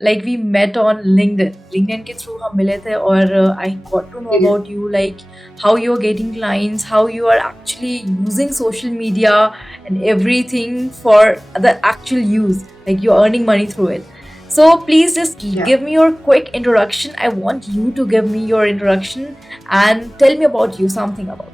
like we met on LinkedIn के through हम मिले थे और I got to know ji about you, like how you're getting clients, how you are actually using social media and everything for the actual use, like you're earning money through it. So please just yeah. give me your quick introduction. I want you to give me your introduction and tell me about you, something about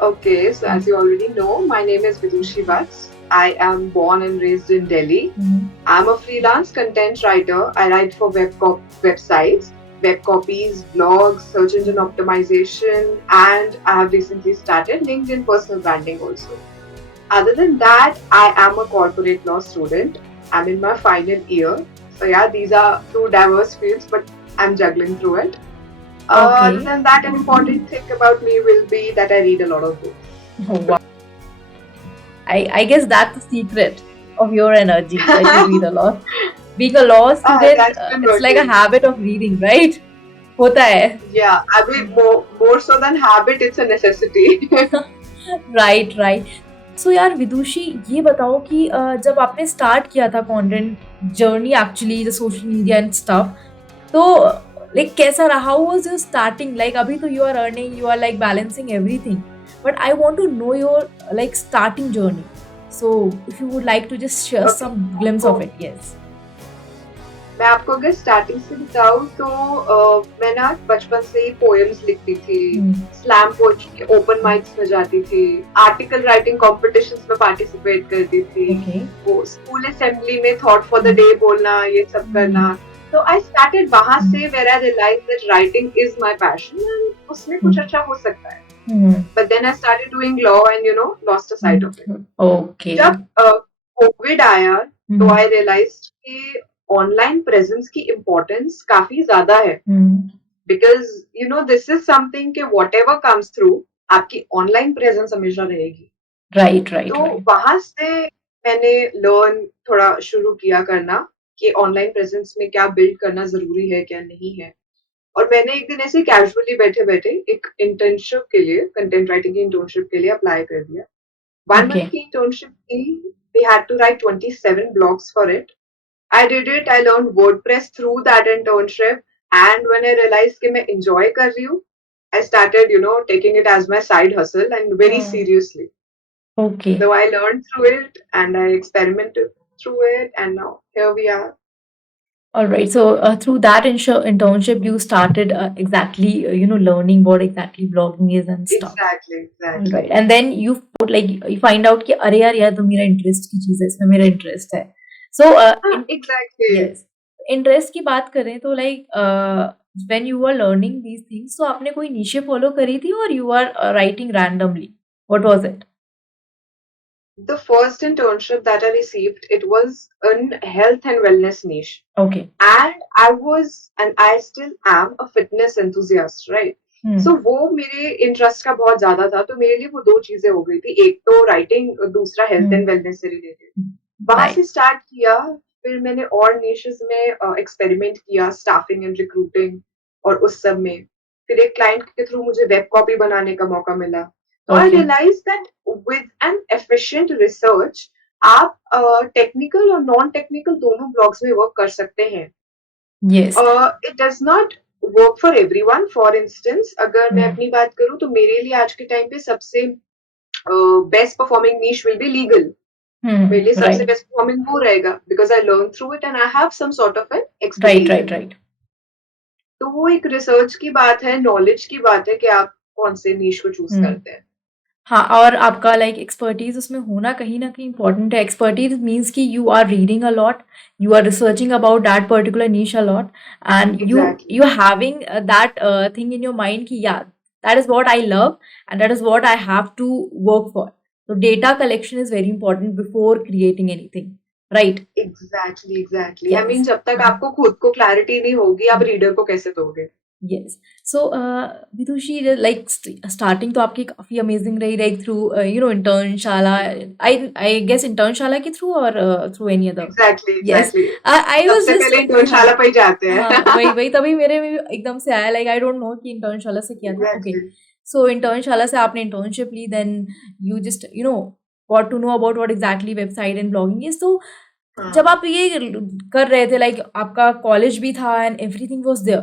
Okay, so as you already know, my name is Vidushi Vats. I am born and raised in Delhi. you. I'm a freelance content writer. I write for websites, web copies, blogs, search engine optimization, and I have recently started LinkedIn personal branding also. Other than that, I am a corporate law student. I'm in my final year. So yeah, these are two diverse fields, but I'm juggling through it. Other Okay. than that, an important thing about me will be that I read a lot of books. Oh, wow. I guess that's the secret of your energy, that you read a lot. Being a law student, That's been it's like a working. habit of reading, right? होता है. Yeah, I mean, more so than habit, it's a necessity. Right right. So यार विदुषी, ये बताओ कि जब आपने start किया था content journey, actually the social media and stuff, तो लाइक कैसा रहा? How was your starting? Like अभी तो you are earning, you are like balancing everything, but I want to know your like starting journey. So if you would like to just share Okay. Some glimpse of तो it. Yes. मैं आपको अगर starting से बताऊं तो मैं ना बचपन से ही पोएम्स लिखती थी, स्लैम पोएट्री के ओपन माइक्स में जाती थी, आर्टिकल राइटिंग कॉम्पिटिशन्स में पार्टिसिपेट करती थी, ओके. वो स्कूल असेंबली में थॉट फॉर द डे बोलना, ये सब करना. तो आई स्टार्टेड वहां से, where I realised that writing is my passion and उसमें कुछ अच्छा हो सकता है. But then I started doing law and lost a sight of it. Okay. जब कोविड आया तो आई रियलाइज्ड कि ऑनलाइन प्रेजेंस की इम्पोर्टेंस काफी ज्यादा है, बिकॉज दिस इज समथिंग कि वॉट एवर कम्स थ्रू आपकी ऑनलाइन प्रेजेंस हमेशा रहेगी. राइट राइट तो राइट. वहां से मैंने लर्न थोड़ा शुरू किया करना कि ऑनलाइन प्रेजेंस में क्या बिल्ड करना जरूरी है, क्या नहीं है. और मैंने एक दिन ऐसे कैजुअली बैठे बैठे एक इंटर्नशिप के लिए, कंटेंट राइटिंग की इंटर्नशिप के लिए अप्लाई कर दिया. 1 month ओके. की इंटर्नशिप थी. We had to write 27 blogs for it. I did it. I learned WordPress through that internship. And when I realized कि मैं enjoy कर रही हूँ, I started, taking it as my side hustle and very seriously. Okay. So I learned through it and I experimented through it, and now here we are. All right. So through that internship, you started exactly, learning what exactly blogging is and stuff. Exactly, All exactly. right. And then you put like you find out कि अरे यार यार तो मेरा interest की चीज है, इसमें मेरा इंटरेस्ट है. So Exactly. yes, इंटरेस्ट की बात करें तो like when you were learning these things, so आपने कोई niche follow करी थी or you are writing randomly? What was it? The first internship that I received, it was in health and wellness niche. Okay. And I still am a fitness enthusiast, right? So वो मेरे interest का बहुत ज्यादा था, तो मेरे लिए वो दो चीजें हो गई थी, एक तो राइटिंग, दूसरा हेल्थ एंड वेलनेस से रिलेटेड. वहां से स्टार्ट किया. फिर मैंने और निशेस में एक्सपेरिमेंट किया, स्टाफिंग एंड रिक्रूटिंग और उस सब में. फिर एक क्लाइंट के थ्रू मुझे वेब कॉपी बनाने का मौका मिला. तो I realise that with an efficient research आप टेक्निकल और नॉन टेक्निकल दोनों ब्लॉग्स में वर्क कर सकते हैं. Yes. It does not work for everyone. For instance अगर मैं अपनी बात करूं तो मेरे लिए आज के टाइम पे सबसे best performing niche will be legal. मेरे लिए सबसे बेस्ट परफॉर्मिंग वो रहेगा because I learn through it and I have some sort of an expertise. Right right. तो वो एक रिसर्च की बात है, नॉलेज की बात है कि आप कौन से नीश को चूज करते हैं. हाँ, और आपका लाइक एक्सपर्टीज उसमें होना कहीं ना कहीं इम्पोर्टेंट है. एक्सपर्टीज मीन्स कि you are reading a lot, you are researching about that particular niche a lot, and Exactly. you having that thing in your mind ki yeah, that is what I love and that is what I have to work for. So data collection is very important before creating anything, right? Exactly. I mean Yes. जब तक आपको खुद को clarity नहीं होगी, आप reader को कैसे दोगे? Yes. So, Vidushi, like starting तो आपकी काफी अमेजिंग रही, like through internशाला. I guess internशाला के through or through any other. Exactly Yes. Exactly. I was सबसे just पहले इंटर्नशाला पे ही जाते हैं. हाँ वही तभी मेरे में भी एकदम से आया, like I don't know कि internशाला से किया था. Okay. Exactly. So internशाला से आपने internship Lee, then you just got to know about what exactly website and blogging is. So जब हाँ आप ये कर रहे थे, लाइक आपका कॉलेज भी था एंड एवरीथिंग वाज देयर,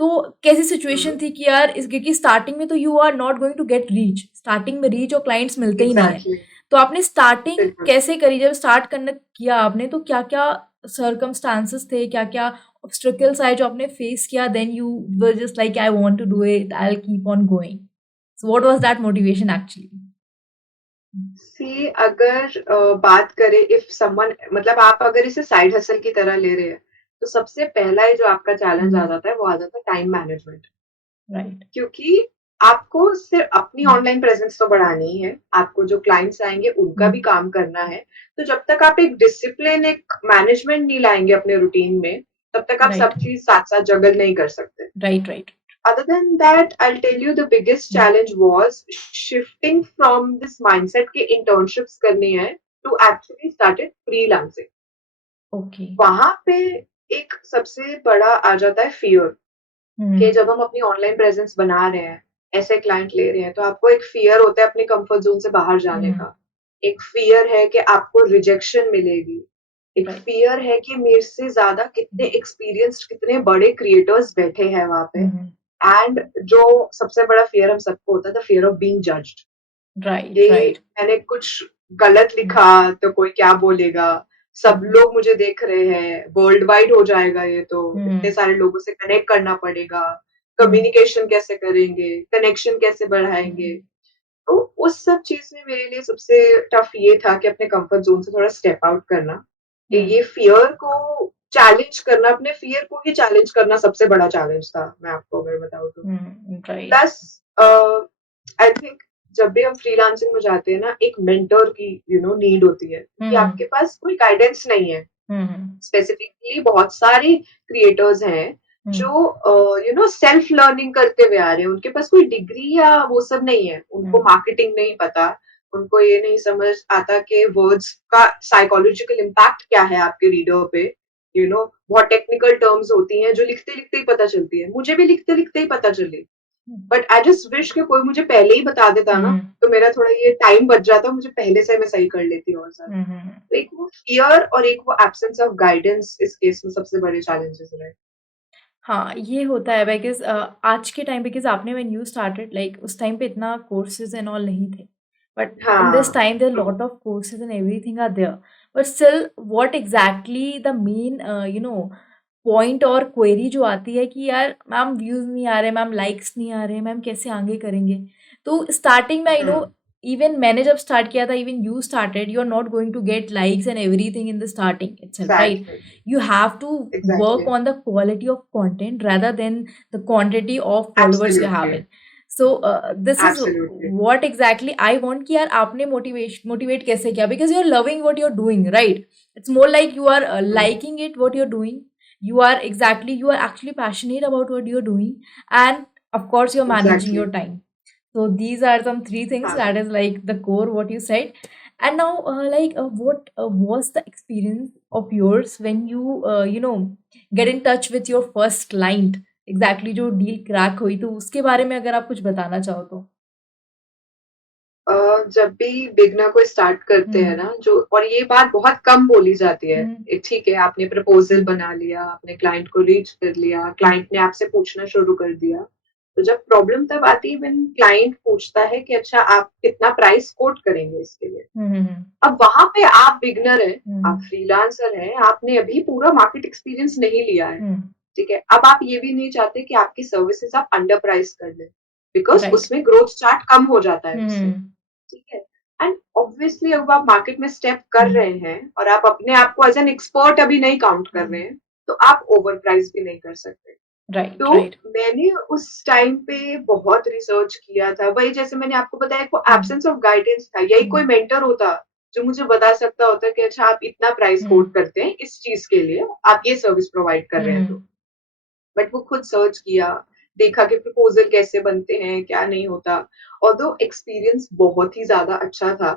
तो कैसी सिचुएशन थी कि यार इस, क्योंकि स्टार्टिंग में तो you are not going to get reach, starting में रीच और क्लाइंट्स मिलते ही नहीं है। एग्जैक्टली तो आपने स्टार्टिंग बिल्कुल। कैसे करी, जब स्टार्ट करना किया आपने तो क्या क्या सर्कमस्टांसेस थे, क्या क्या ऑब्स्टिकल्स आए जो आपने फेस किया, then you were just like I want to do it, I will keep on going. So what was that motivation actually? See अगर बात करें इफ समवन मतलब आप अगर इसे साइड हसल की तरह ले रहे हैं, तो सबसे पहला जो आपका चैलेंज आ जाता है वो आ जाता है टाइम मैनेजमेंट। राइट। क्योंकि आपको सिर्फ अपनी ऑनलाइन प्रेजेंस तो बढ़ानी ही है, आपको जो क्लाइंट्स आएँगे उनका भी काम करना है। तो जब तक आप एक डिसिप्लिन, एक मैनेजमेंट नहीं लाएँगे अपने रूटीन में, तब तक आप राइट। सब चीज़ साथ-साथ जगल नहीं कर सकते। Right. Right. Other than that, I'll tell you the biggest challenge was shifting from this mindset कि internships करनी है to actually started freelancing। Okay. वहाँ पे एक सबसे बड़ा आ जाता है फ़ियर कि हम्म। जब हम अपनी ऑनलाइन प्रेजेंस बना रहे हैं, ऐसे क्लाइंट ले रहे हैं, तो आपको एक फ़ियर होता है अपने कम्फर्ट ज़ोन से बाहर जाने हम्म। का। एक फ़ियर है कि आपको रिजेक्शन मिलेगी। एक राइट। फ़ियर है कि मेरे से ज़्यादा कितने एक्सपीरियंस्ड, कितने बड़े क्रिएटर्स बैठे हैं वहाँ पे। हम्म। एंड जो सबसे बड़ा फ़ियर हम सबको होता है, the fear of being judged. Right. कि राइट। मैंने कुछ गलत लिखा तो कोई क्या बोलेगा? सब हम्म। लोग मुझे देख रहे हैं, वर्ल्ड वाइड हो जाएगा ये तो, इतने हम्म। सारे लोगों से कनेक्ट करना पड़ेगा, हम्म। कम्युनिकेशन कैसे करेंगे, कनेक्शन कैसे बढ़ाएँगे? हम्म। तो उस सब चीज़ में मेरे लिए सबसे टफ ये था कि अपने कम्फर्ट ज़ोन से थोड़ा स्टेप आउट करना, कि हम्म। ये फ़ियर को चैलेंज करना, अपने फ़ियर को ही चैलेंज करना सबसे बड़ा चैलेंज था, मैं आपको अगर बताऊँ तो। राइट। प्लस आई थिंक जब भी हम फ्रीलांसिंग में जाते हैं ना, एक मेंटर की नीड होती है, क्योंकि हम्म। आपके पास कोई गाइडेंस नहीं है। हम्म। स्पेसिफिकली बहुत सारे क्रिएटर्स हैं हम्म। जो सेल्फ लर्निंग करते हुए आ रहे हैं, उनके पास कोई डिग्री या वो सब नहीं है, उनको हम्म। मार्केटिंग नहीं पता, उनको ये नहीं समझ आता कि वर्ड्स का साइकोलॉजिकल इम्पैक्ट क्या है आपके रीडर पे। बहुत टेक्निकल टर्म्स होती हैं जो लिखते लिखते ही पता चलती है, मुझे भी लिखते लिखते ही पता चली। बट आई जस्ट विश कि कोई मुझे पहले ही बता देता ना, हम्म। तो मेरा थोड़ा ये टाइम बच जाता, मुझे पहले से मैं सही कर लेती और ज़्यादा। हम्म। तो एक वो फ़ियर और एक वो एब्सेंस ऑफ गाइडेंस इस केस में सबसे बड़े चैलेंजेस रहे। हाँ, ये होता है बिकॉज़ आज के टाइम, बिकॉज़ आपने व्हेन यू स्टार्टेड लाइक उस टाइम पे इतना कोर्सेज़ एंड ऑल नहीं थे। बट इन दिस हाँ, time there are true. Lot of courses and everything are there. But still what exactly the main point और query जो आती है कि यार मैम व्यूज़ नहीं आ रहे, मैम लाइक्स नहीं आ रहे, मैम कैसे आगे करेंगे? तो स्टार्टिंग में हुँ, इवन मैंने जब स्टार्ट किया था, even you started, you are not going to get likes and everything in the starting itself, right? Exactly, You have to work exactly, on the quality of content rather than the quantity of followers you're absolutely, having. So this is absolutely. what exactly I want कि यार आपने motivate कैसे किया, because you're loving what you're doing, right? It's more like you are hmm, liking it what you're doing. You are actually passionate about what you're doing, and of course you're managing exactly, your time. So these are some three things हाँ। that is like the core what you said. And now, what was the experience of yours when you, get in touch with your first client? Exactly जो deal crack हुई, तो उसके बारे में अगर आप कुछ बताना चाहो तो? जब भी बिगनर को स्टार्ट करते हैं हुँ। ना, जो और ये बात बहुत कम बोली जाती है, हुँ। ठीक है, आपने प्रपोज़ल बना लिया, आपने क्लाइंट को रीच कर लिया, क्लाइंट ने आपसे पूछना शुरू कर दिया। तो जब प्रॉब्लम तब आती है व्हेन क्लाइंट पूछता है कि अच्छा आप कितना प्राइस कोट करेंगे इसके लिए? हुँ। हुँ। हुँ। अब वहाँ पे आप बिगिनर हैं, आप हुँ। फ्रीलांसर हैं, आपने अभी पूरा मार्केट एक्सपीरियंस नहीं लिया है, हुँ। ठीक है? अब आप ये भी नहीं चाहते कि आपकी सर्विसेज़ आप अंडर प्राइस कर दें, बिकॉज़ राइट। उसमें ग्रोथ चार्ट कम हो जाता है हुँ। उससे। हुँ। ठीक है? एंड ऑब्वियसली अब आप मार्केट में स्टेप कर हुँ। रहे हैं और आप अपने आप को एज़ एन एक्सपर्ट अभी नहीं काउंट कर रहे हुँ। हैं, तो आप ओवर प्राइस भी नहीं कर सकते। राइट। तो राइट। मैंने उस टाइम पे बहुत रिसर्च किया था। वही जैसे मैंने आपको बताया वो हुँ। एब्सेंस ऑफ गाइडेंस था। यही कोई हुँ। मेंटर होता, जो मुझे बता सकता होता कि अच्छा आप इतना प्राइस हुँ। कोट करते हैं इस चीज़ के लिए, आप ये सर्विस प्रोवाइड कर रहे हैं तो। हुँ। बट वो खुद सर्च किया, देखा कि प्रपोज़ल कैसे बनते हैं, क्या नहीं होता। ऑल्दो एक्सपीरियंस बहुत ही ज़्यादा अच्छा था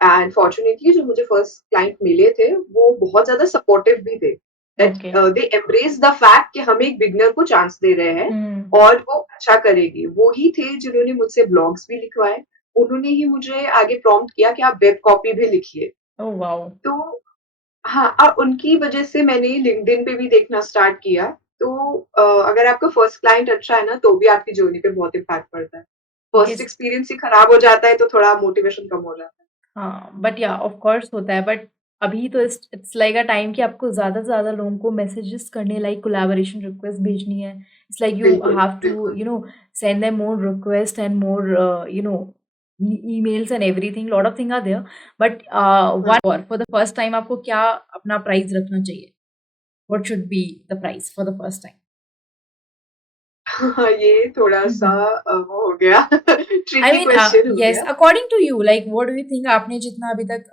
एंड फॉर्च्यूनेटली जो मुझे फर्स्ट क्लाइंट मिले थे, वो बहुत ज़्यादा सपोर्टिव भी थे। That okay. They embrace the fact कि हम एक बिगिनर को चांस दे रहे हैं हुँ। और वो अच्छा करेगी। वो ही थे जिन्होंने मुझसे ब्लॉग्स भी लिखवाए, उन्होंने ही मुझे आगे प्रॉम्प्ट किया कि आप वेब कॉपी भी लिखिए। Oh wow! तो हाँ, और उनकी वजह से मैंने लिंक्डइन पे भी देखना स्टार्ट किया। तो अगर आपका फर्स्ट क्लाइंट अच्छा है ना, तो भी आपकी जर्नी पे बहुत इम्पैक्ट पड़ता है। First guess. एक्सपीरियंस ही खराब हो जाता है, तो थोड़ा मोटिवेशन कम हो जाता है। हाँ, बट या ऑफ कोर्स होता है, बट अभी तो इट्स लाइक अ टाइम कि आपको ज़्यादा से ज़्यादा लोगों को मैसेजेस करने, लाइक कोलैबोरेशन रिक्वेस्ट भेजनी है। इट्स लाइक यू बिल्कुल, हैव टू बिल्कुल। Send them more request and more emails and everything, lot of thing are there. But हाँ। One for the first time आपको क्या अपना प्राइस रखना चाहिए? What should be the price for the first time? हाँ, ये थोड़ा-सा वो हो गया आई ट्रिकी मीन क्वेश्चन हो यस, गया। According to you, like what do you think, आपने जितना अभी तक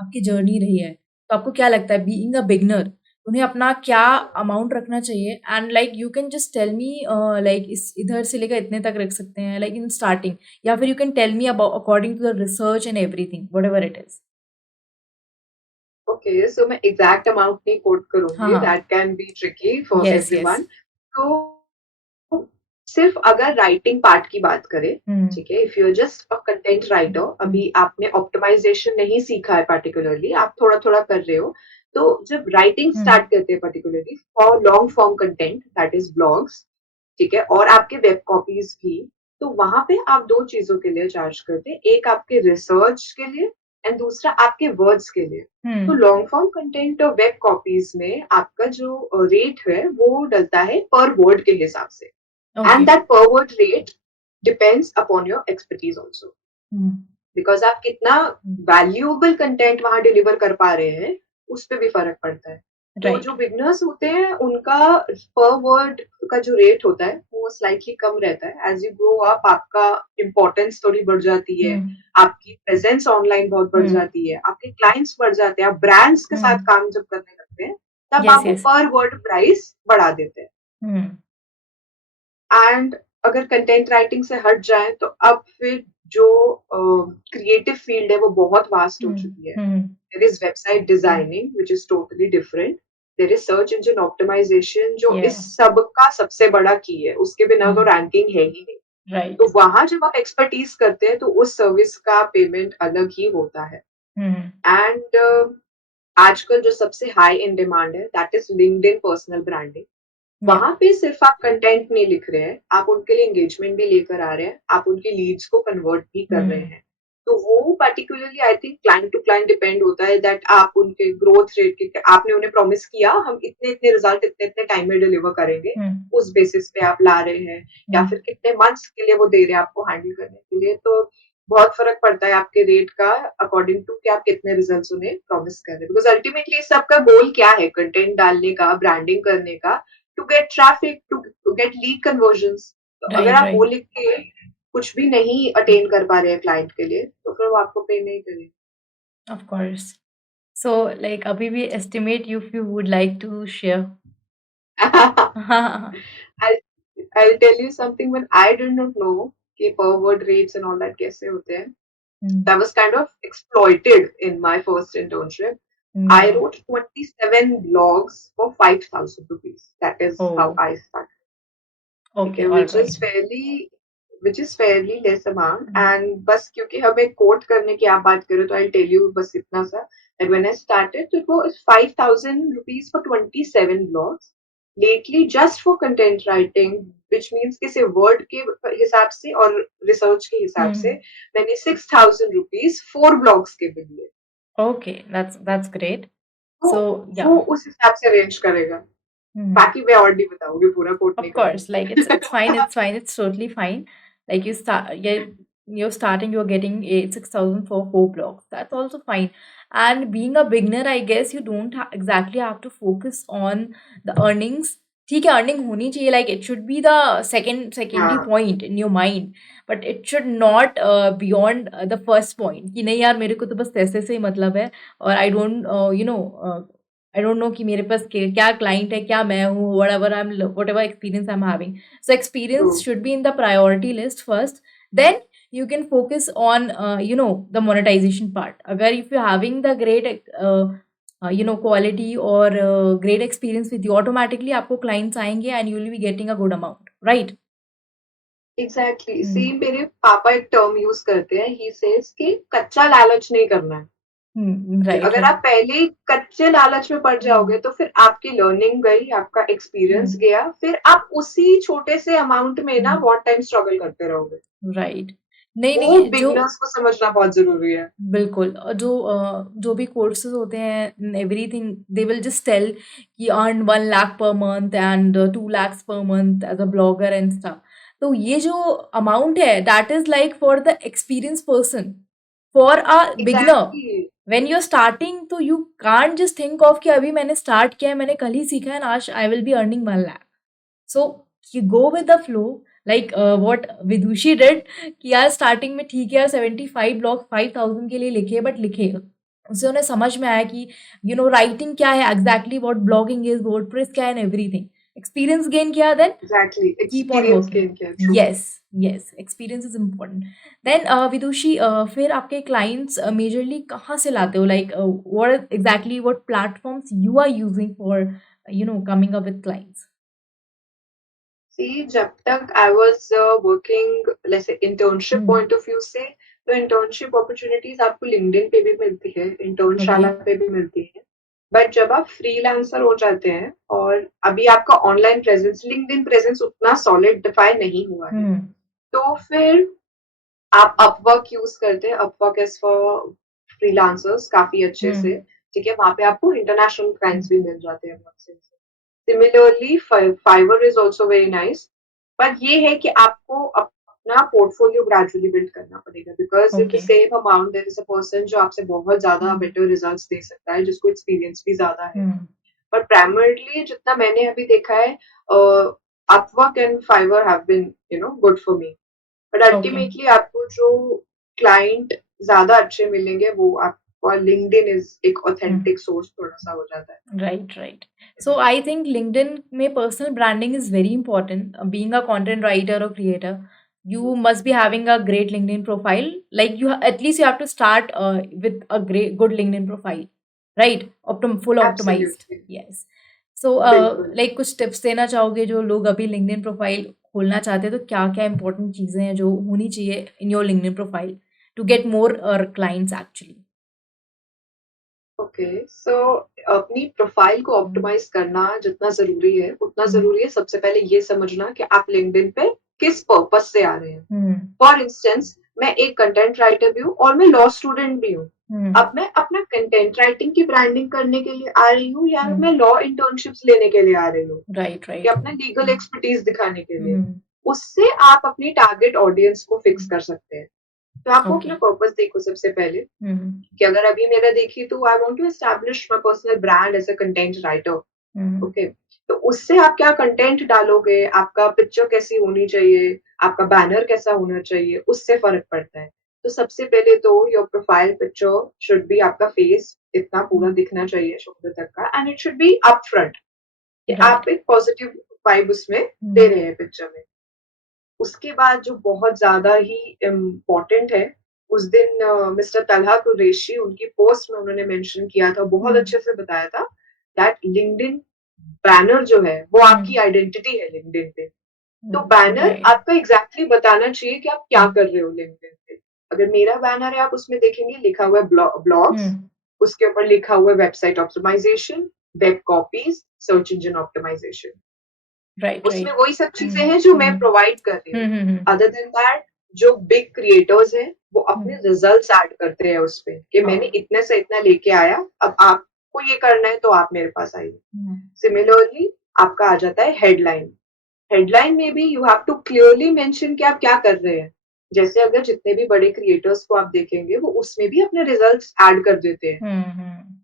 आपकी जर्नी रही है, तो आपको क्या लगता है बीइंग अ बिगिनर उन्हें अपना क्या अमाउंट रखना चाहिए? And like you can just tell me, like इस इधर से लेकर इतने तक रख सकते हैं लाइक इन स्टार्टिंग, या फिर you can tell me about according to the research and everything whatever it is. Okay, so मैं एग्ज़ैक्ट अमाउंट नहीं कोट हाँ, करूँगी, हाँ। That can be tricky for yes, yes. Everyone. तो सिर्फ अगर राइटिंग पार्ट की बात करें, हुँ, ठीक है? If you are just a content writer, हुँ, अभी आपने ऑप्टिमाइज़ेशन नहीं सीखा है पार्टिकुलरली, आप थोड़ा-थोड़ा कर रहे हो, तो जब राइटिंग हुँ, स्टार्ट करते हैं particularly for long form content that is blogs, ठीक है? और आपके वेब कॉपीज़ भी, तो वहाँ पे आप 2 चीज़ों के लिए चार्ज करते हैं, एक आपके रिसर्च के लिए एंड दूसरा आपके वर्ड्स के लिए। हुँ। तो लॉन्ग फॉर्म कंटेंट और वेब कॉपीज़ में आपका जो रेट है, वो डलता है पर वर्ड के हिसाब से। Okay. And that per word rate depends upon your expertise also. Hmm, because आप कितना हुँ, वैल्यूएबल कंटेंट वहाँ डिलीवर कर पा रहे हैं, उस पे भी फ़र्क पड़ता है। तो राइट। जो बिगिनर्स होते हैं, उनका पर वर्ड का जो रेट होता है, वो स्लाइटली कम रहता है। एज़ यू ग्रो अप, आपका इम्पोर्टेंस थोड़ी बढ़ जाती हुँ, है, आपकी प्रेज़ेंस ऑनलाइन बहुत बढ़ हुँ, जाती है, आपके क्लाइंट्स बढ़ जाते हैं, आप ब्रांड्स के हुँ। साथ काम जब करने लगते हैं, तब आप यस, वो यस। पर वर्ड प्राइस बढ़ा देते हैं। हुँ, एंड अगर कंटेंट राइटिंग से हट जाएँ तो अब फिर जो क्रिएटिव फील्ड है वो बहुत वास्ट हो हुँ, चुकी है। हुँ, there is website designing which is totally different. There is search engine optimisation जो या। इस सब का सबसे बड़ा की है, उसके बिना तो हुँ, रैंकिंग है ही नहीं। राइट। तो वहाँ जब आप एक्सपर्टीज़ करते हैं तो उस सर्विस का पेमेंट अलग ही होता है। हुँ, एंड आजकल जो सबसे हाई इन डिमांड है that is LinkedIn personal branding. या। वहाँ पे सिर्फ आप कंटेंट नहीं लिख रहे हैं, आप उनके लिए एंगेजमेंट भी लेकर आ रहे हैं, आप उनकी लीड्स को कन्वर्ट भी कर रहे हुँ, हैं। तो वो particularly I think client to client depend होता है दैट आप उनके ग्रोथ रेट के आपने उन्हें प्रॉमिस किया हम इतने-इतने रिजल्ट इतने-इतने टाइम में डिलीवर करेंगे, हुँ, उस बेसिस पे आप ला रहे हैं या हुँ, फिर कितने मंथ्स के लिए वो दे रहे हैं आपको हैंडल करने के लिए। तो बहुत फ़र्क पड़ता है आपके रेट का अकॉर्डिंग टू कि आप कितने रिजल्ट्स उन्हें प्रॉमिस कर रहे हैं। बिकॉज़ अल्टीमेटली इस सब का गोल क्या है? कंटेंट डालने का, ब्रांडिंग करने का, to get traffic, to get lead conversions. तो अगर राइट, आप वो राइट, लिख के कुछ भी नहीं अटेन कर पा रहे हैं क्लाइंट के लिए, तो फिर वो आपको पे नहीं करेंगे। Of course. सो लाइक अभी भी estimate you if you would like to share? हाँ, I'll I'll tell you something when I did not know कि per word rates and all that कैसे होते हैं. हुँ, That was kind of exploited in my first internship. I या। wrote 27 blogs for 5,000 rupees. That is how oh! I started. ठीक okay, है, alright. which is fairly less amount hmm, and बस क्योंकि हमें coat करने की आप बात करें तो I'll tell you बस इतना सा that when I started तो it was 5,000 rupees for 27 blogs. Lately just for content writing which means कि सिर्फ वर्ड के हिसाब से और रिसर्च के हिसाब हुँ, से मैंने 6,000 rupees 4 ब्लॉग्स के भी लिए। Okay, that's great. तो सो या। वो उस हिसाब से अरेंज करेगा। हुँ। बाकी मैं और नहीं बताऊँगी, पूरा कोट Of नहीं course, like it's करूँगी। fine, it's fine, it's totally fine. Like you're starting, you're getting a 6,000 for 4 blocks. That's also fine. And being a beginner, I guess you don't exactly have to focus on the earnings. ठीक है, earning होनी चाहिए, like it should be the secondary हाँ, point in your mind, but it should not beyond the first point कि नहीं यार मेरे को तो बस पैसे से ही मतलब है, और आई डोंट नो कि मेरे पास क्या क्लाइंट है, क्या मैं हूँ, whatever experience I am having. So true. Experience should be in the priority list first, then you can focus on the monetization part. Agar if you're having the great quality or great experience with you, automatically आपको clients आएंगे and you will be getting a good amount, right? Exactly Hmm. Same मेरे पापा एक term use करते हैं he says कि कच्चा लालच नहीं करना है। राइट, अगर राइट। आप पहले ही कच्चे लालच में पड़ जाओगे तो फिर आपकी लर्निंग गई, आपका एक्सपीरियंस हुँ, गया, फिर आप उसी छोटे से अमाउंट में ना हुँ, बहुत टाइम स्ट्रगल करते रहोगे। राइट। नहीं, वो नहीं, जो बिगिनर्स को समझना बहुत ज़रूरी है। बिल्कुल जो भी कोर्सेज़ होते हैं everything they will just tell कि earn 1 lakh per month and 2 lakhs per month as a blogger and stuff. तो ये जो अमाउंट है that is like for the experienced person, for a beginner exactly, when you are starting तो you can't just think of कि अभी मैंने start किया है, मैंने कल ही सीखा है एंड आज I will be earning 1 lakh. So you go with the flow like what Vidushi did कि यार स्टार्टिंग में ठीक है यार 75 ब्लॉग 5000 के लिए लिखे बट लिखे उससे उन्हें समझ में आया कि यू नो राइटिंग क्या है exactly what blogging is WordPress क्या है एंड एवरीथिंग एक्सपीरियंस गेन किया then exactly keep on experience working gain किया, true. Yes yes experience is important then Vidushi फिर आपके क्लाइंट्स मेजरली कहाँ से लाते हो like what exactly what platforms you are using for you know coming up with clients see जब तक I was working जैसे internship hmm point of view से, तो इंटर्नशिप अपॉर्च्युनिटीज़ आपको लिंक्डइन पे भी मिलती है, ओके इंटर्नशाला पे भी मिलती है। बट जब आप फ्रीलांसर हो जाते हैं और अभी आपका ऑनलाइन प्रेज़ेंस, लिंक्डइन प्रेज़ेंस उतना सॉलिडिफ़ाई नहीं हुआ है, हम्म तो फिर आप अपवर्क यूज़ करते हैं, अपवर्क इज़ फॉर फ्रीलांसर्स काफ़ी अच्छे से, हुँ, ठीक है? वहाँ पे आपको इंटरनेशनल हुँ, क्लाइंट्स भी मिल जाते हैं बहुत से। Similarly Fiverr is also very nice, पर ये है कि आपको अपना पोर्टफोलियो ग्रेजुअली बिल्ड करना पड़ेगा because in the okay. Same amount there is a person जो आपसे बहुत ज़्यादा हुँ, बेटर रिजल्ट्स दे सकता है, जिसको एक्सपीरियंस भी ज़्यादा है। हुँ, पर प्राइमरीली जितना मैंने अभी देखा है Upwork and Fiverr have been good for me. But okay. Ultimately आपको जो क्लाइंट ज़्यादा अच्छे मिलेंगे वो आपका लिंक्डइन इज़ एक हुँ, ऑथेंटिक सोर्स थोड़ा-सा हो जाता है। Right, right. So I think LinkedIn में personal branding is very important. Being a content writer और creator, you must be having a great LinkedIn profile. Like you, at least you have to start with a great, good LinkedIn profile, right? Full optimized. Absolutely, Yes. So, बिल्कुल। like कुछ tips देना चाहोगे जो लोग अभी LinkedIn profile खोलना चाहते हैं तो क्या-क्या इंपॉर्टेंट चीज़ें हैं जो होनी चाहिए in your LinkedIn profile to get more clients actually? Okay, so अपनी प्रोफाइल को हुँ, ऑप्टिमाइज़ करना जितना ज़रूरी है, उतना हुँ, ज़रूरी है सबसे पहले ये समझना कि आप लिंक्डइन पे किस पर्पज़ से आ रहे हैं। हुँ, फॉर इंस्टेंस मैं एक कंटेंट राइटर भी हूँ और मैं लॉ स्टूडेंट भी हूँ। हुँ, अब मैं अपना कंटेंट राइटिंग की ब्रांडिंग करने के लिए आ रही हूँ या हुँ, मैं लॉ इंटर्नशिप्स लेने के लिए आ रही हूँ राइट, या राइट। अपना लीगल हुँ, एक्सपर्टीज़ दिखाने के लिए। हुँ, उससे आप अपनी टारगेट ऑडियंस को फिक्स हुँ, कर सकते हैं। तो आपको ओके। अपना पर्पज़ देखो सबसे पहले हुँ, कि अगर अभी मेरा देखिए तो I want to establish my personal brand as a content writer. हुँ, ओके, तो उससे आप क्या कंटेंट डालोगे, आपका पिक्चर कैसी होनी चाहिए, आपका बैनर कैसा होना चाहिए, उससे फ़र्क पड़ता है। तो सबसे पहले तो your profile picture should be आपका फेस इतना पूरा हुँ, दिखना चाहिए शोल्डर तक का and it should be upfront कि राइट। आप एक पॉजिटिव वाइब उसमें दे हुँ, रहे हैं पिक्चर में। उसके बाद जो बहुत ज़्यादा ही इम्पोर्टेंट है, उस दिन मिस्टर तलहा कुरैशी उनकी पोस्ट में उन्होंने मेंशन किया था, बहुत हुँ, अच्छे से बताया था दैट लिंक्डइन बैनर जो है, वो हुँ, आपकी आइडेंटिटी है लिंक्डइन पे। तो हुँ, बैनर राइट। आपका एग्ज़ैक्टली बताना चाहिए कि आप क्या हुँ, कर रहे हो लिंक्डइन पे। अगर मेरा बैनर है, आप उसमें देखेंगे लिखा हुआ है ब्लॉग्स, हुँ, उसके ऊपर लिखा हुआ है website optimization, web copies, search engine optimization. Right, उसमें राइट। वही सब हुँ, चीज़ें हैं जो मैं हुँ, प्रोवाइड कर रही हूँ। हुँ, हुँ, हुँ, अदर देन दैट जो बिग क्रिएटर्स हैं, वो हुँ, अपने रिजल्ट्स ऐड करते हैं उसपे कि मैंने हाँ, इतने से इतना लेके आया, अब आपको ये करना है तो आप मेरे पास आइए। हुँ, सिमिलरली आपका आ जाता है हेडलाइन। हेडलाइन में भी you have to clearly mention कि आप क्या कर रहे हैं। जैसे अगर जितने भी बड़े क्रिएटर्स को आप देखेंगे, वो उसमें भी अपने रिजल्ट्स ऐड कर देते हैं। हुँ, हुँ,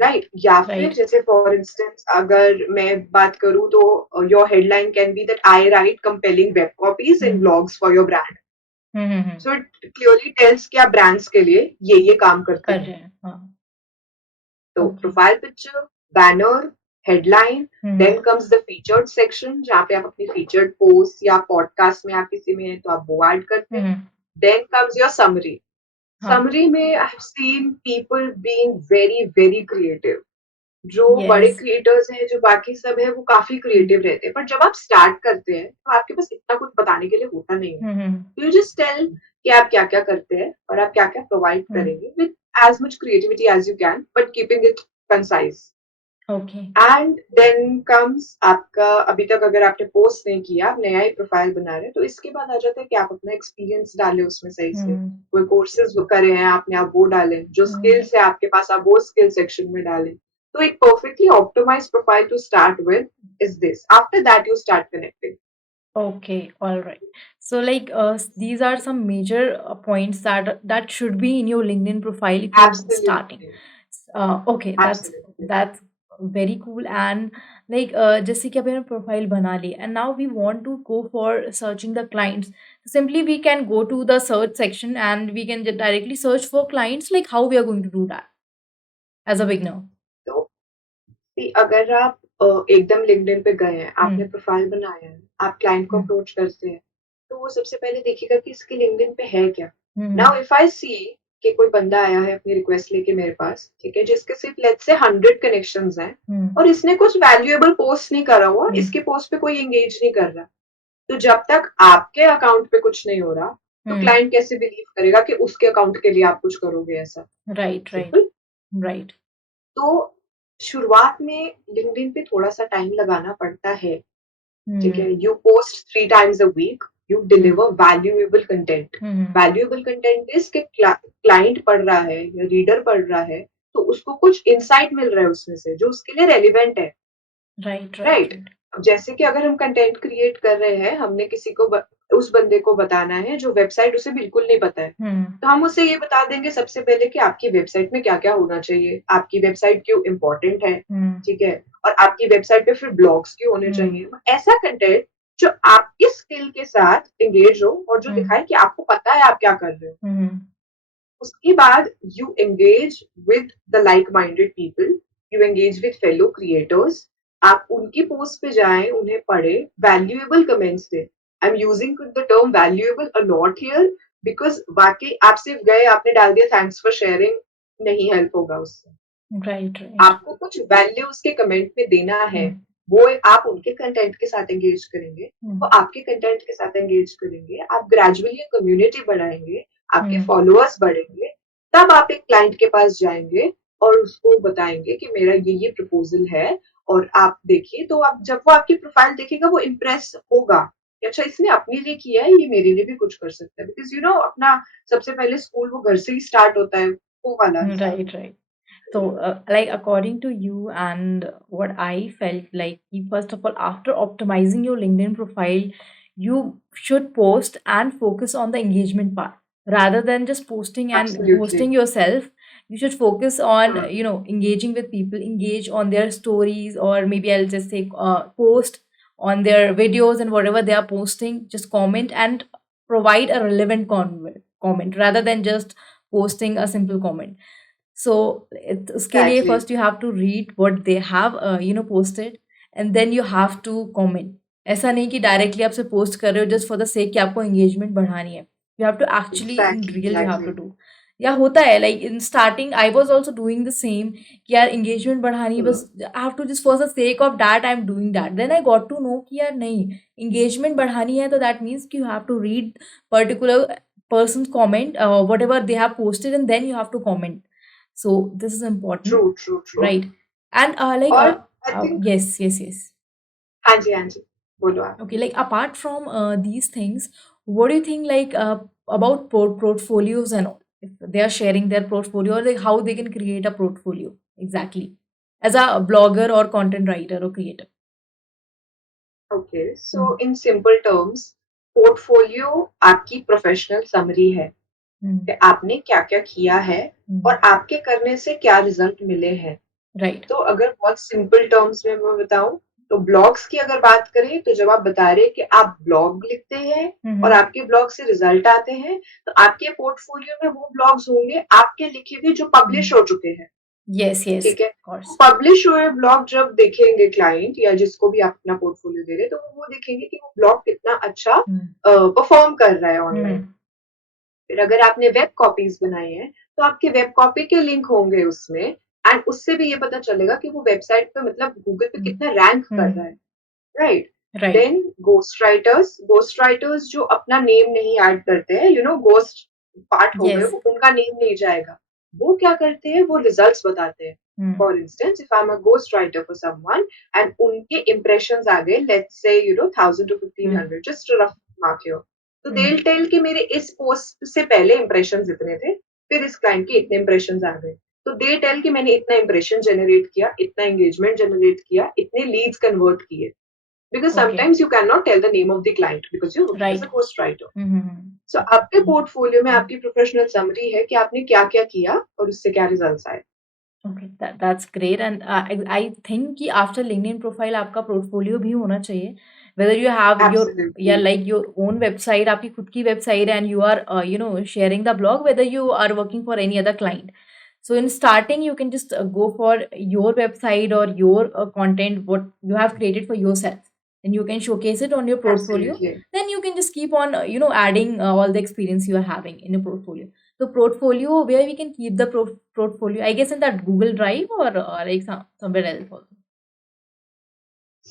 राइट, या फिर राइट। जैसे फॉर इंस्टेंस अगर मैं बात करूँ तो your headline can be that I write compelling web copies हुँ, and blogs for your brand. हुँ, हुँ, हुँ, सो इट क्लियरली टेल्स कि आप ब्रांड्स के लिए ये काम करते कर हैं। रहे हैं, हाँ, तो okay. Profile picture, banner, headline, हुँ, then comes the featured section जहाँ पे आप अपनी फीचर्ड पोस्ट या पॉडकास्ट में आप किसी में हैं तो आप वो ऐड करते हुँ, हैं। हुँ, देन कम्स योर समरी। हाँ, समरी में I have seen people being very very creative. जो बड़े येस। क्रिएटर्स हैं, जो बाकी सब है, वो काफ़ी हुँ, क्रिएटिव रहते हैं। पर जब आप स्टार्ट करते हैं, तो आपके पास इतना कुछ बताने के लिए होता नहीं है। हुँ, हुँ, यू जस्ट टेल कि आप क्या-क्या करते हैं और आप क्या-क्या प्रोवाइड हुँ, करेंगे with as much creativity as you can, but keeping it concise. Okay. And then comes आपका, अभी तक अगर आपने पोस्ट नहीं किया, आप नया ही प्रोफाइल बना रहे हैं, तो इसके बाद आ जाता है कि आप अपना एक्सपीरियंस डालें उसमें सही से, हुँ, कोई कोर्सेज करे हैं आपने, आप वो डालें, जो हुँ। स्किल्स है आपके पास आप वो स्किल सेक्शन में डालें। तो एक perfectly optimize profile to start with is this, after that you start connecting. Okay, all right. So like these are some major points that should be in your LinkedIn profile if you're starting. Absolutely, Okay, absolutely. that's very cool. And like जैसे कि अभी profile बना ली and now we want to go for searching the clients. Simply we can go to the search section and we can directly search for clients. Like how we are going to do that as a beginner? तो कि अगर आप एकदम LinkedIn पे गए हैं, Hmm. आपने profile बनाया है, आप क्लाइंट को Hmm. अप्रोच करते हैं, तो वो सबसे पहले देखिएगा कि इसके लिंक्डइन पे है क्या। Hmm. नाउ इफ आई सी कि कोई बंदा आया है अपनी रिक्वेस्ट लेके मेरे पास, ठीक है, जिसके सिर्फ लेट्स से 100 कनेक्शंस हैं Hmm. और इसने कुछ वैल्यूएबल पोस्ट नहीं करा हुआ, Hmm. इसके पोस्ट पे कोई एंगेज नहीं कर रहा, तो जब तक आपके अकाउंट पे कुछ नहीं हो रहा, तो Hmm. क्लाइंट कैसे बिलीव करेगा कि उसके अकाउंट के लिए आप कुछ करोगे ऐसा? Right, right, simple. right. तो शुरुआत में लिंक्डइन पे थोड़ा-सा टाइम लगाना पड़ता है, ठीक Hmm. है? You post 3 times a week, you Hmm. Deliver valuable content. Hmm. Valuable content is कि क्लाइंट पढ़ रहा है या रीडर पढ़ रहा है, तो उसको कुछ इनसाइट मिल रहा है उसमें से, जो उसके लिए रेलेवेंट है। Right, right, right. right. अब जैसे कि अगर हम कंटेंट क्रिएट कर रहे हैं, हमने किसी को उस बंदे को बताना है जो वेबसाइट उसे बिल्कुल नहीं पता है, Hmm. तो हम उसे ये बता देंगे सबसे पहले कि आपकी वेबसाइट में क्या क्या होना चाहिए, आपकी वेबसाइट क्यों इम्पोर्टेंट है, Hmm. ठीक है, और आपकी वेबसाइट पे फिर ब्लॉग्स क्यों होने Hmm. चाहिए, ऐसा कंटेंट जो आपकी स्किल के साथ एंगेज हो और जो Hmm. दिखाए कि आपको पता है आप क्या कर रहे हो। Hmm. उसके बाद you engage with the like minded people, you engage with fellow creators, आप उनकी पोस्ट पे जाएं, उन्हें पढ़ें, वैल्यूएबल कमेंट्स दें। I am using the term valuable a lot here, because वाकई आप सिर्फ गए आपने डाल दिया थैंक्स फॉर शेयरिंग, नहीं हेल्प होगा उससे। Right, right. आपको कुछ वैल्यू उसके कमेंट में देना है, Hmm. वो आप उनके कंटेंट के साथ एंगेज करेंगे, Hmm. वो आपके कंटेंट के साथ एंगेज करेंगे, आप ग्रेजुअली कम्युनिटी बढ़ाएंगे, आपके Hmm. फॉलोअर्स बढ़ेंगे, तब आप एक क्लाइंट के पास जाएंगे और उसको बताएंगे कि मेरा ये प्रपोजल है, और आप देखिए, तो आप जब वो आपकी प्रोफाइल देखेगा वो इम्प्रेस होगा कि अच्छा इसने अपने लिए किया है, ये मेरे लिए भी कुछ कर सकता है, बिकॉज अपना सबसे पहले स्कूल वो घर से ही स्टार्ट होता है, वो वाला हिसाब। Right, right. So, like according to you and what I felt like, first of all, after optimizing your LinkedIn profile, you should post and focus on the engagement part rather than just posting and absolutely. ghosting yourself. You should focus on, hmm. engaging with people, engage on their stories, or maybe I'll just say, post on their videos and whatever they are posting. Just comment and provide a relevant comment rather than just posting a simple comment. So उसके लिए exactly. first you have to read what they have posted and then you have to comment. ऐसा नहीं कि directly आपसे post कर रहे हो just for the sake कि आपको engagement बढ़ानी है. You have to actually in exactly, real you have exactly. to do. या होता है like in starting I was also doing the same कि यार engagement बढ़ानी है, बस I have to just for the sake of that I'm doing that. Then I got to know कि यार नहीं, engagement बढ़ानी है तो that means कि you have to read particular person's comment, whatever they have posted, and then you have to comment. So this is true, important, true, true. right? And और I think, yes, yes, yes. हाँ जी, हाँ जी, बोलो आप। Okay, like apart from these things, what do you think like about portfolios and all? If they are sharing their portfolio, or like how they can create a portfolio exactly as a blogger or content writer or creator? Okay, so Hmm. In simple terms, portfolio आपकी professional summary है Hmm. कि आपने क्या-क्या किया है Hmm. और आपके करने से क्या रिजल्ट मिले हैं। Right. तो अगर बहुत सिंपल टर्म्स में मैं बताऊं, तो ब्लॉग्स की अगर बात करें, तो जब आप बता रहे हैं कि आप ब्लॉग लिखते हैं और Mm-hmm. आपके ब्लॉग से रिजल्ट आते हैं, तो आपके पोर्टफोलियो में वो ब्लॉग्स होंगे आपके लिखे हुए जो पब्लिश Mm. हो चुके हैं। Yes, yes, ठीक है, of course. पब्लिश हुए ब्लॉग जब देखेंगे क्लाइंट या जिसको भी आप अपना पोर्टफोलियो दे रहे हैं, तो वो देखेंगे कि वो ब्लॉग कितना अच्छा Mm. परफॉर्म कर रहा है ऑनलाइन। Mm. फिर अगर आपने वेब कॉपीज बनाई है, तो आपके वेब कॉपी के लिंक होंगे उसमें, एंड उससे भी ये पता चलेगा कि वो वेबसाइट पे मतलब गूगल पे Mm. कितना रैंक कर Mm. रहा है, right. Right. Then ghost writers जो अपना नेम नहीं ऐड करते हैं, गोस्ट पार्ट हो गए, Yes. वो उनका नेम नहीं जाएगा। वो क्या करते हैं, वो रिजल्ट्स बताते हैं. Hmm. For instance, if I am a ghost writer for someone and उनके इम्प्रेशंस आ गए, let's say 1000 to 1500, just rough mark here, तो दे Hmm. विल टेल कि मेरे इस पोस्ट से पहले इम्प्रेशंस इतने थे, फिर इस क्लाइंट के इतने इम्प्रेशंस आ गए. तो दे टेल कि मैंने इतना इम्प्रेशन जनरेट किया, इतना एंगेजमेंट जनरेट किया, इतने लीड्स कन्वर्ट किए. Because Okay. sometimes you cannot tell the name of the client because you're working as Right. a ghostwriter. Mm-hmm. So आपके पोर्टफोलियो में आपकी प्रोफेशनल समरी है कि आपने क्या क्या किया और उससे क्या रिजल्ट्स आए. Okay, that's great. And I think कि after LinkedIn profile आपका portfolio भी होना चाहिए. Whether you have your Absolutely. like your own website, आपकी खुद की website and you are sharing the blog, whether you are working for any other client. So in starting, you can just go for your website or your content what you have created for yourself. And you can showcase it on your portfolio. Absolutely. Then you can just keep on adding all the experience you are having in your portfolio. So portfolio, where we can keep the portfolio, I guess in that Google Drive or like somewhere else also.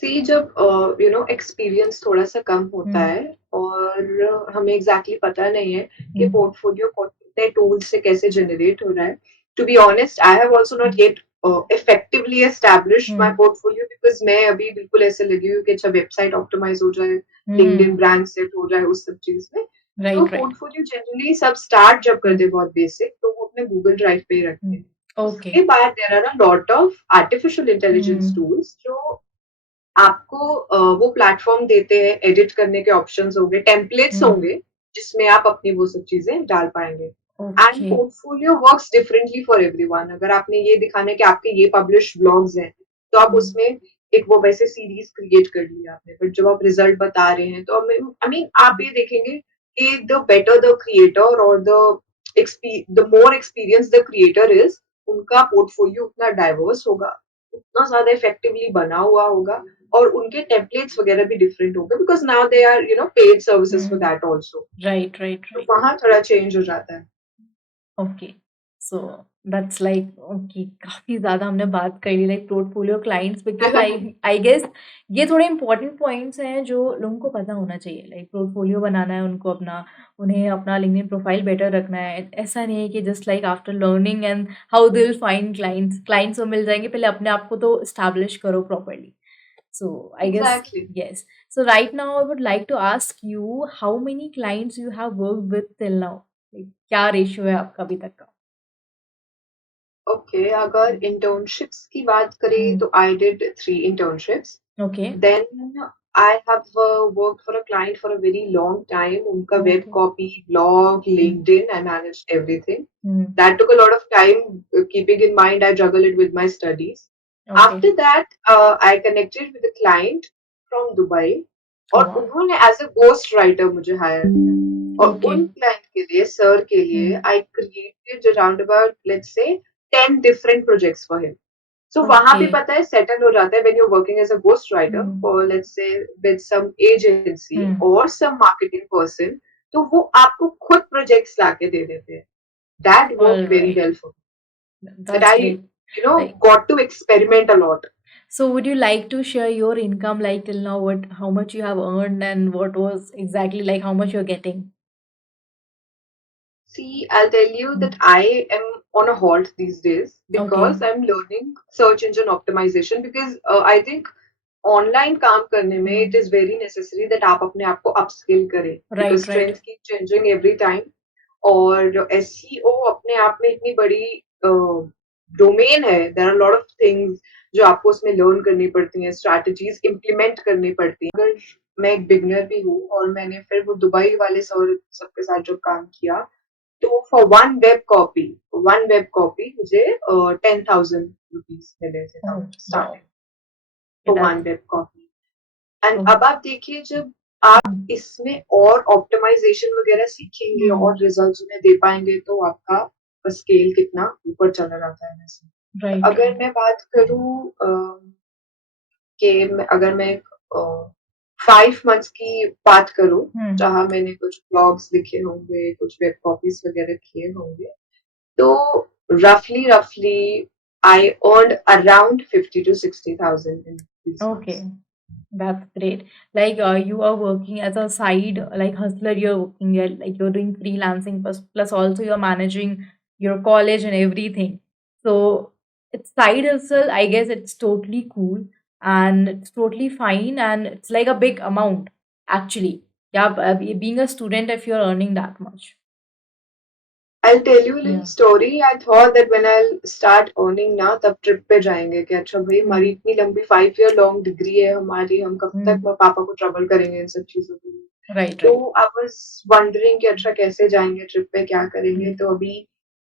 सी जब experience थोड़ा सा कम होता Hmm. है और हमें exactly पता नहीं है कि Hmm. पोर्टफोलियो कितने टूल्स से कैसे जनरेट हो रहा है. To be honest, I have also not yet effectively established my Hmm. Portfolio because मैं अभी बिल्कुल ऐसे लगी हूँ कि अच्छा वेबसाइट ऑप्टिमाइज हो जाए, लिंक्डइन Hmm. ब्रांड सेट हो जाए, उस सब चीज में. तो Right, right. पोर्टफोलियो जनरली सब स्टार्ट जब करते Hmm. हैं बहुत बेसिक, तो वो अपने गूगल ड्राइव पे ही रखते Hmm. हैं. उसके Okay. बाद there are a lot of artificial intelligence Hmm. Tools जो आपको वो प्लेटफॉर्म देते हैं, एडिट करने के ऑप्शंस होंगे, टेम्पलेट्स Hmm. होंगे, जिसमें आप अपनी वो सब चीजें डाल पाएंगे. And Okay. Portfolio works differently for everyone. अगर आपने ये दिखाना है कि आपके ये पब्लिश ब्लॉग्स हैं, तो आप Hmm. उसमें एक वो वैसे सीरीज क्रिएट कर लिया आपने, बट जब आप रिजल्ट बता रहे हैं तो आई मीन आप ये देखेंगे कि द बेटर द क्रिएटर और the more experience the creator is, उनका पोर्टफोलियो उतना डाइवर्स होगा, उतना ज्यादा इफेक्टिवली बना हुआ होगा, और उनके टेम्पलेट्स वगैरह भी डिफरेंट होंगे because now they are paid services for Hmm. That also. Right, right, तो right. वहां थोड़ा चेंज हो जाता है. Okay. So that's like okay, काफ़ी ज़्यादा हमने बात कर ली like portfolio clients, because I I guess ये थोड़े इंपॉर्टेंट पॉइंट्स हैं जो लोगों को पता होना चाहिए. लाइक पोर्टफोलियो बनाना है उनको अपना, उन्हें अपना लिंक्डइन प्रोफाइल बेटर रखना है. ऐसा नहीं है कि just like after learning and how they will find clients, clients तो मिल जाएँगे, पहले अपने आप को तो एस्टैब्लिश करो properly. So I guess exactly. yes. So right now I would like to ask you how many clients you have worked with till now? Like क्या ratio है आपका अभी तक का? ओके, अगर इंटर्नशिप्स की बात करें Hmm. तो I did 3 internships. Okay. Then I have worked for a client for a very long time. उनका web Okay. copy, blog, LinkedIn, I managed everything. Hmm. That took a lot of time, keeping in mind I juggle it with my studies. Okay. After that, I connected with a client from Dubai Oh और wow. उन्होंने as a ghost writer मुझे higher किया. और Okay. उन client के लिए, sir के लिए, Hmm. I created around about let's say 10 different projects for him. So वहां भी Okay. पता है सेटल हो जाता है when you're working as a ghost writer Hmm. for let's say with some agency Hmm. or some marketing person, तो वो आपको खुद प्रोजेक्ट्स लाके दे देते हैं. That All worked very right. well for me. That That's I great. Like, got to experiment a lot. so would you like to share your income like till now, what, how much you have earned and what was exactly like how much you're getting? See, I'll tell you Hmm. that I am on a halt these days Okay. because I'm learning search engine optimization because I think online काम करने में Hmm. It is very necessary that आप अपने आप को upskill करें because Right, trends right. Keep changing every time. और SEO अपने आप में इतनी बड़ी डोमेन है. There are lot of things जो आपको उसमें लर्न करनी पड़ती हैं, स्ट्रैटेजीज इम्प्लीमेंट करनी पड़ती हैं. अगर मैं एक बिगनर भी हूँ और मैंने फिर वो दुबई वाले सर सबके साथ जो काम किया, तो फॉर वन वेब कॉपी मुझे 10,000 रुपीज मिले थे Oh starting wow. For That's one web copy. And okay. अब आप देखिए, जब आप Hmm. इसमें और ऑप्टिमाइजेशन वगैरह सीखेंगे और Hmm. रिजल्ट्स उन्हें दे पाएंगे तो आपका स्केल कितना ऊपर चला जाता है वैसे. Right, अगर right. मैं बात करूं कि अगर मैं 5 मंथ्स की बात करूं, Hmm. जहां मैंने कुछ ब्लॉग्स लिखे होंगे, कुछ वेब कॉपीज वगैरह किए होंगे, तो रफली आई earned around 50 to 60,000 in these months. Okay. That's great. Like you are working as a side like hustler, you're working, like you're doing freelancing plus also you're managing your college and everything. So it's side hustle, I guess it's totally cool and it's totally fine, and it's like a big amount actually. Yeah, being a student, if you're earning that much. I'll tell you a little Yeah. story. I thought that when I'll start earning ना तब trip पे जाएंगे कि अच्छा भाई हमारी Hmm. इतनी लंबी 5 year long डिग्री है हमारी, हम कब तक Hmm. पापा को ट्रबल करेंगे इन सब चीजों के लिए। Right, तो right. आई वाज वंडरिंग कि अच्छा कैसे जाएंगे ट्रिप पे, क्या करेंगे। Hmm. तो अभी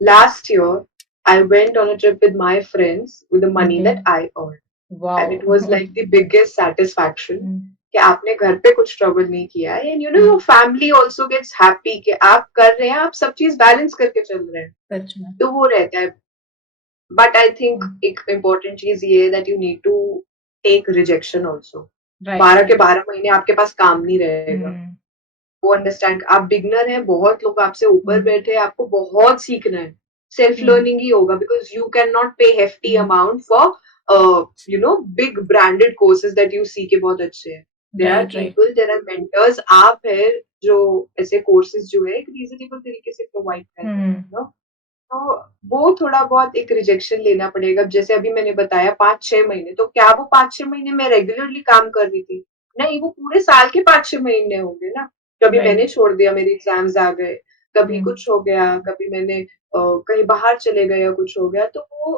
last year I went on a trip with my friends with the money Okay. That I earn, and Wow. It was like the biggest satisfaction Hmm. कि आपने घर पे कुछ ट्रबल नहीं किया है, and you know your Hmm. Family also gets happy कि आप कर रहे हैं, आप सब चीज बैलेंस करके चल रहे हैं। सच में। तो वो रहता है। But I think Hmm. एक इम्पोर्टेंट चीज ये है that you need to take rejection also. Right, 12 के right. 12 महीने आपके पास काम नहीं रहेगा। Hmm. वो अंडरस्टैंड, आप बिगनर हैं, बहुत लोग आपसे ऊपर Hmm. बैठे हैं, आपको बहुत सीखना है। Self Hmm. लर्निंग ही होगा because you can not pay hefty Hmm. Amount for you know big branded courses that you see के बहुत अच्छे हैं। There are Right, right. People, there are mentors, आप है जो ऐसे कोर्सेज जो है एक रीजनेबल तरीके से प्रोवाइड कर रहे हैं, Hmm. you know? तो वो थोड़ा बहुत एक रिजेक्शन लेना पड़ेगा। जैसे अभी मैंने बताया 5-6 महीने, तो क्या वो 5-6 महीने मैं रेगुलरली काम कर रही थी? नहीं, वो पूरे साल के 5-6 महीने होंगे ना। कभी Right. मैंने छोड़ दिया, मेरे एग्ज़ाम्स आ गए, कभी Hmm. कुछ हो गया, कभी मैंने कहीं बाहर चले गए या कुछ हो गया, तो वो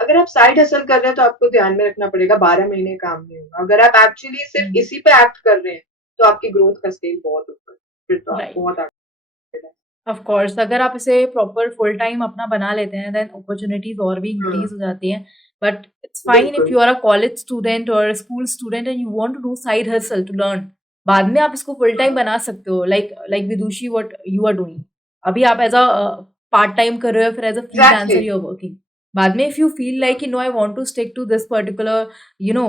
अगर आप साइड हसल कर रहे हैं तो आपको ध्यान में रखना पड़ेगा 12 महीने काम नहीं होगा। अगर आप एक्चुअली सिर्फ़ Hmm. इसी पे एक्ट कर रहे हैं, तो आपकी ग्रोथ का स्केल बहुत ऊपर है, फिर तो आप Right. बहुत आगे बढ़ें। ऑफ कोर्स अगर आप इसे प्रॉपर फुल टाइम अपना बना लेते हैं देन अपॉर्चुनिटीज और भी हुँ, इंक्रीज हो जाती हैं, बट इट्स फाइन इफ बिल्कुल। You are a college student और school student and you want to do side hustle to learn, बाद में आप इसको फुल टाइम हाँ, बना सकते हो, like like Vidushi what you are doing. अभी आप एज अ पार्ट टाइम कर रहे हो, फिर as a exactly. Freelancer you are working. बाद में if you feel like no I want to stick to this particular you know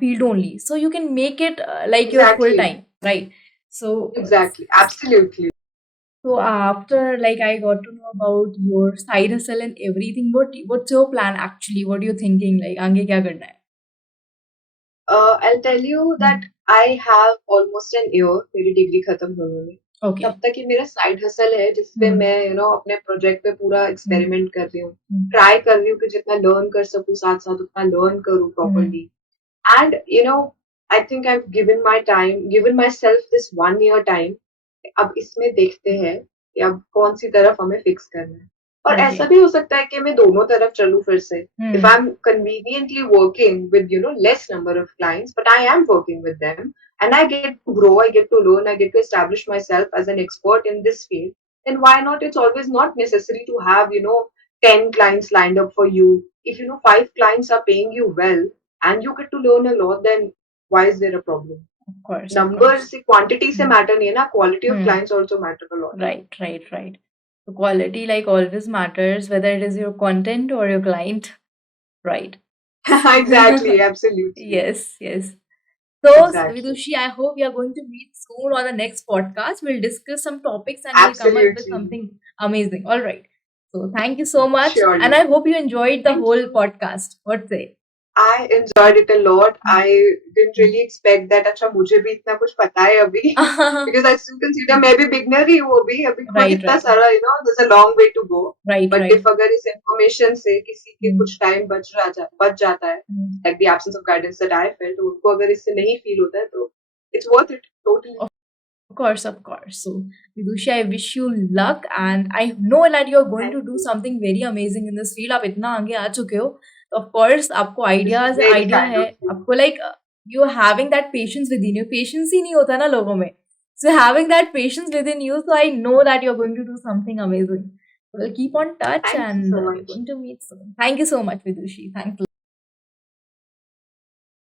field only, so you can make it like your full Exactly. time, right? So Exactly. Absolutely. so after like I got to know about your side hustle and everything, what's your plan actually? What are you thinking? Like आगे क्या करना है? I'll tell you that Hmm. I have almost an year मेरी degree खत्म होने में। तब Okay. तक ये मेरा साइड हसल है जिसपे मैं Hmm. यू नो अपने प्रोजेक्ट पे पूरा Hmm. एक्सपेरिमेंट कर रही हूँ। Hmm. ट्राई कर रही हूँ कि जितना लर्न कर सकूँ साथ-साथ उतना लर्न करूँ Hmm. Properly. And you no I think I have given my self this 1 year time. अब इसमें देखते हैं कि अब कौन-सी तरफ हमें फिक्स करना है। और ऐसा Okay. भी हो सकता है कि मैं दोनों तरफ चलूँ फिर से। If Hmm. I'm conveniently working with, you know, less number of clients, but I am working with them and I get to grow, I get to learn, I get to establish myself as an expert in this field, then why not? It's always not necessary to have, you know, 10 clients lined up for you. If, you know, 5 clients are paying you well and you get to learn a lot, then why is there a problem? Of course, of Numbers course. से quantity से Hmm. Matter नहीं है ना, quality of Hmm. Clients also matter a lot. Right, right, right. So quality like always matters, whether it is your content or your client, right? Exactly, absolutely. Yes, yes. So, Exactly. Vidushi, I hope we are going to meet soon on the next podcast. We'll discuss some topics and we'll come up with Absolutely. something amazing. All right. So, thank you so much. And Surely. I hope you enjoyed the Thank whole you. podcast. What say? I enjoyed it a lot. Hmm. I didn't really expect that अच्छा मुझे भी इतना कुछ पता है अभी because I still consider मैं भी beginner ही हूँ अभी खुद Right, इतना right, सारा you know there's a long way to go. right, But right. if अगर इस information से किसी के Hmm. कुछ time बच जाता है, Hmm. like the absence of guidance that I felt, तो उनको अगर इससे नहीं feel होता है तो it's worth it totally. Of course, of course. So, Vidushi, I wish you luck and I know that you're going Thank to do you. something very amazing in this field. आप इतना आगे आ चुके हो, तो of course आपको This is ideas very idea kind है, of you. आपको like you are having that patience within you. Patience ही नहीं होता ना लोगों में. So having that patience within you, so I know that you're going to do something amazing. So we'll keep on touch Thank you and so we're much. going to meet soon. Thank you so much, Vidushi. Thanks.